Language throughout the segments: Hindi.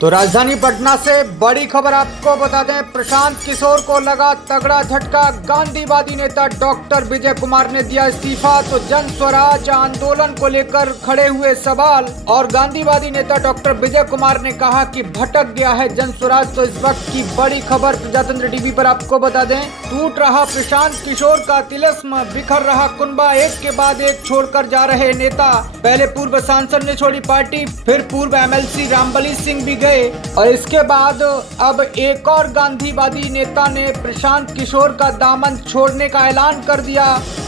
तो राजधानी पटना से बड़ी खबर आपको बता दें, प्रशांत किशोर को लगा तगड़ा झटका। गांधीवादी नेता डॉक्टर विजय कुमार ने दिया इस्तीफा। तो जन स्वराज आंदोलन को लेकर खड़े हुए सवाल और गांधीवादी नेता डॉक्टर विजय कुमार ने कहा कि भटक गया है जन स्वराज। तो इस वक्त की बड़ी खबर प्रजातंत्र टीवी पर आपको बता दें, टूट रहा प्रशांत किशोर का तिलिस्म, बिखर रहा कुनबा, एक के बाद एक छोड़कर जा रहे नेता। पहले पूर्व सांसद ने छोड़ी पार्टी, फिर पूर्व एमएलसी रामबली सिंह भी और इसके बाद अब एक और गांधीवादी नेता ने प्रशांत किशोर का दामन छोड़ने का ऐलान कर दिया।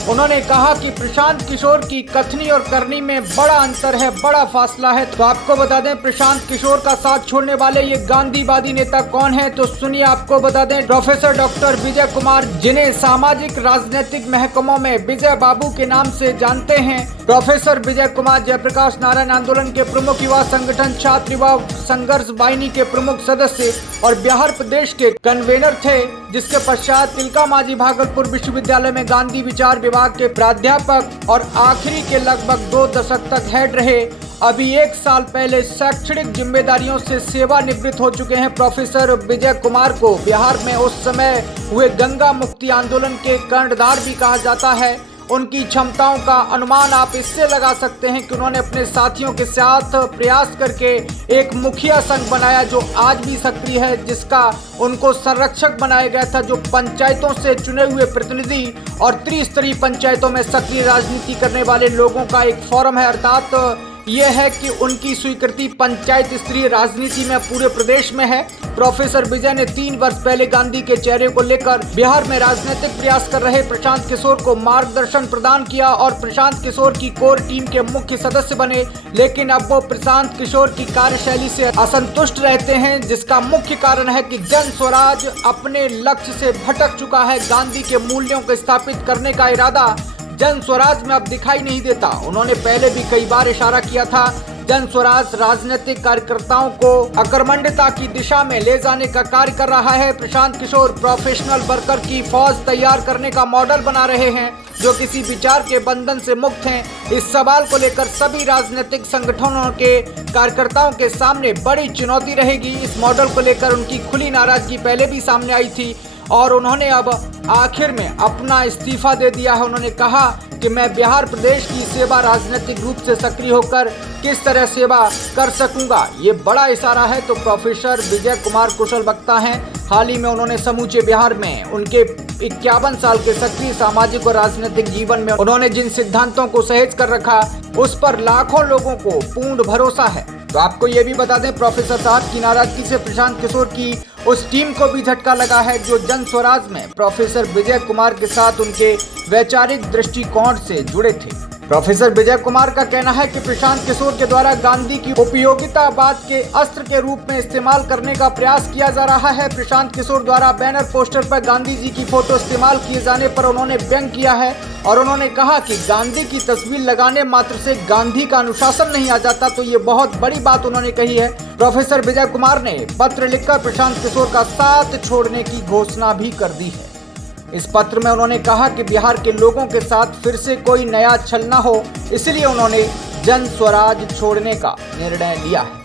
उन्होंने कहा कि प्रशांत किशोर की कथनी और करनी में बड़ा अंतर है, बड़ा फासला है। तो आपको बता दें प्रशांत किशोर का साथ छोड़ने वाले ये गांधीवादी नेता कौन है, तो सुनिए आपको बता दें। प्रोफेसर डॉक्टर विजय कुमार, जिन्हें सामाजिक राजनीतिक महकमों में विजय बाबू के नाम से जानते हैं। प्रोफेसर विजय कुमार जयप्रकाश नारायण आंदोलन के प्रमुख, युवा संगठन छात्र युवा संघर्ष वाहिनी के प्रमुख सदस्य और बिहार प्रदेश के कन्वेनर थे, जिसके पश्चात तिलका मांझी भागलपुर विश्वविद्यालय में गांधी विचार विभाग के प्राध्यापक और आखिरी के लगभग 2 दशक तक हेड रहे। अभी 1 साल पहले शैक्षणिक जिम्मेदारियों से सेवानिवृत्त हो चुके हैं प्रोफेसर विजय कुमार को बिहार में उस समय हुए गंगा मुक्ति आंदोलन के कर्णधार भी कहा जाता है। उनकी क्षमताओं का अनुमान आप इससे लगा सकते हैं कि उन्होंने अपने साथियों के साथ प्रयास करके एक मुखिया संघ बनाया जो आज भी सक्रिय है, जिसका उनको संरक्षक बनाया गया था, जो पंचायतों से चुने हुए प्रतिनिधि और त्रिस्तरीय पंचायतों में सक्रिय राजनीति करने वाले लोगों का एक फोरम है। अर्थात ये है कि उनकी स्वीकृति पंचायत स्तरीय राजनीति में पूरे प्रदेश में है। प्रोफेसर विजय ने 3 वर्ष पहले गांधी के चेहरे को लेकर बिहार में राजनीतिक प्रयास कर रहे प्रशांत किशोर को मार्गदर्शन प्रदान किया और प्रशांत किशोर की कोर टीम के मुख्य सदस्य बने। लेकिन अब वो प्रशांत किशोर की कार्यशैली से असंतुष्ट रहते हैं, जिसका मुख्य कारण है कि जन स्वराज अपने लक्ष्य से भटक चुका है। गांधी के मूल्यों को स्थापित करने का इरादा जन स्वराज में अब दिखाई नहीं देता। उन्होंने पहले भी कई बार इशारा किया था, जन स्वराज राजनीतिक कार्यकर्ताओं को अकर्मण्यता की दिशा में ले जाने का कार्य कर रहा है। प्रशांत किशोर प्रोफेशनल वर्कर की फौज तैयार करने का मॉडल बना रहे हैं, जो किसी विचार के बंधन से मुक्त हैं। इस सवाल को लेकर सभी राजनीतिक संगठनों के कार्यकर्ताओं के सामने बड़ी चुनौती रहेगी। इस मॉडल को लेकर उनकी खुली नाराजगी पहले भी सामने आई थी और उन्होंने अब आखिर में अपना इस्तीफा दे दिया है। उन्होंने कहा कि मैं बिहार प्रदेश की सेवा राजनीतिक रूप से सक्रिय होकर किस तरह सेवा कर सकूंगा, ये बड़ा इशारा है। तो प्रोफेसर विजय कुमार कुशल वक्ता हैं। हाल ही में उन्होंने समूचे बिहार में उनके 51 साल के सक्रिय सामाजिक और राजनीतिक जीवन में उन्होंने जिन सिद्धांतों को सहेज कर रखा, उस पर लाखों लोगों को पूर्ण भरोसा है। तो आपको ये भी बता दें, प्रोफेसर साहब की नाराजगी से प्रशांत किशोर की उस टीम को भी झटका लगा है, जो जन स्वराज में प्रोफेसर विजय कुमार के साथ उनके वैचारिक दृष्टिकोण से जुड़े थे। प्रोफेसर विजय कुमार का कहना है कि प्रशांत किशोर के द्वारा गांधी की उपयोगितावाद के अस्त्र के रूप में इस्तेमाल करने का प्रयास किया जा रहा है। प्रशांत किशोर द्वारा बैनर पोस्टर पर गांधी जी की फोटो इस्तेमाल किए जाने पर उन्होंने व्यंग किया है और उन्होंने कहा कि गांधी की तस्वीर लगाने मात्र से गांधी का अनुशासन नहीं आ जाता। तो ये बहुत बड़ी बात उन्होंने कही है। प्रोफेसर विजय कुमार ने पत्र लिखकर प्रशांत किशोर का साथ छोड़ने की घोषणा भी कर दी है। इस पत्र में उन्होंने कहा कि बिहार के लोगों के साथ फिर से कोई नया छल न हो, इसलिए उन्होंने जन स्वराज छोड़ने का निर्णय लिया है।